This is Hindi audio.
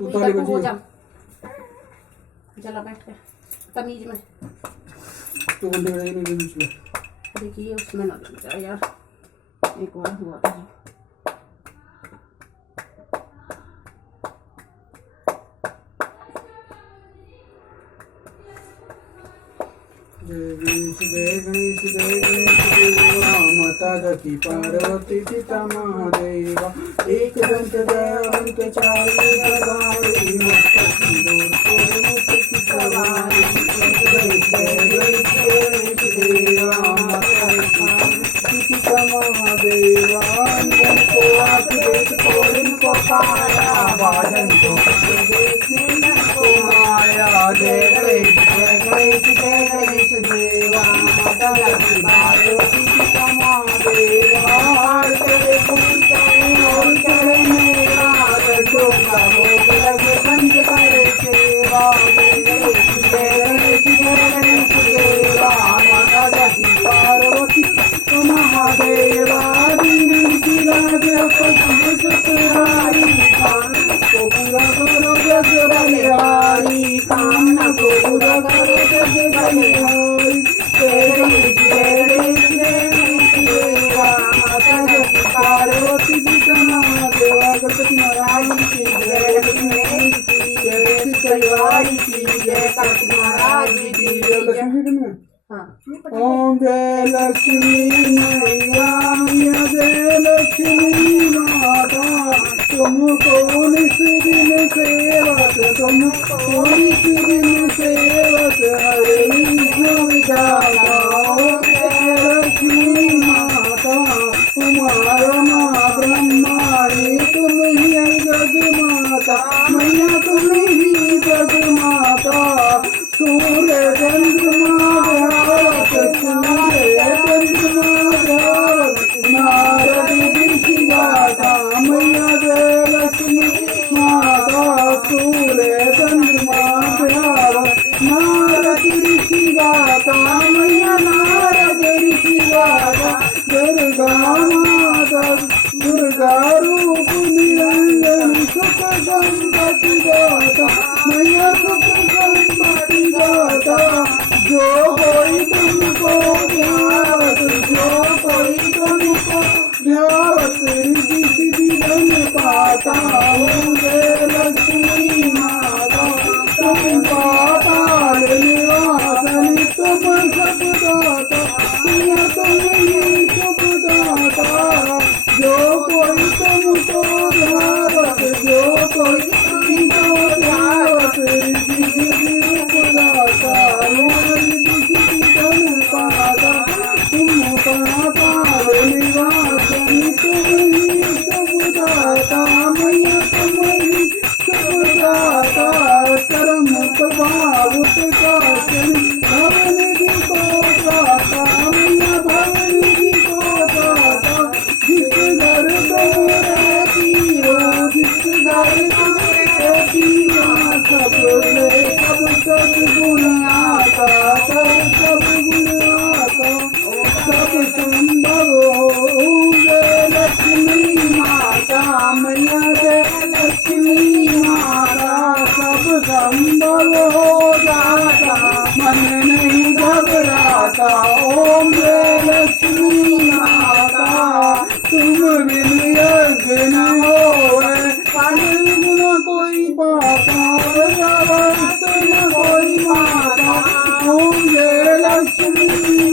उतारे इधर को हो बची जा चला बैठ के तमीज में तो बंदे में नहीं बीच में देखिए उसमें ना लग जाए यार एक बार हुआ था जय गणेश देवा माता दती पार्वती पिता महादेवा एक दंत दयावंत चारि गदारी मस्तक सिंदूर सोहे मुकुट सवारी जय गणेश देवा माता दती पिता महादेवा अंजन को आँख देख कोरिन को पाया बाजन को देख नंदन को माया जय गणेश देवा माता दती पार्वती पिता महादेवा तेरे गुण करे और करे मेरा दर्दों का भोग लगे बंद करे सेवा जय गणेश देवा माता दती पार्वती पिता महादेवा दीन की राजा सतराई को पूरा करो जग बलिहारी कामना को पूरा करो जग बलिहारी देवा माता दती पार्वती पिता महादेवा गणपति महाराज की जय लक्ष्मी की जय परिवार की जय कार्तिक महाराज की जय ओम जय लक्ष्मी मैया जय लक्ष्मी माता तुमको निस दिन सेवत तुमको निस दिन सेवत हरे विधाता ओम जय लक्ष्मी माता कुमार माँ ब्रह्माणी तुम ही जग माता मैया तुम ही जग माता सूर्य चंद्रमा सूर्य चंद्रमा नारद ऋषि गाता मैया जय लक्ष्मी माता सूर्य चंद्रमा नारद ऋषि गाता मैया नारद ऋषि गाता दुर्गा माता दुर्गा रूप निरंजन सुख गणपति गाता मैया सुख गणपति गाता जो कोई तुमको ध्यावत जो कोई तुमको ध्यावत रिद्धि सिद्धि धन पाता ओम जय लक्ष्मी माता तुम पाताल निवासन तुम सब दाता तुम ही सब दाता जो कोई तुमको ध्यावत जो कोई तुमको ध्यावत रिद्धि सिद्धि दाता पाता तुम पाताल निवासन तुम ही सब दाता मैया तुम ही सब दाता कर्म प्रभाव प्रकाशन भवनिधि को दाता मैया भवनिधि को दाता जिस घर तुम रहती हो जिस घर तुम रहती हो सब गुण आता सब गुण आता सब संभव हो जय लक्ष्मी माता मैया जय लक्ष्मी माता सब संभव हो जाता मन नहीं घबराता ओम जय लक्ष्मी माता तुम बिन यज्ञ न होए गुण कोई पाता न कोई माता ओम जय लक्ष्मी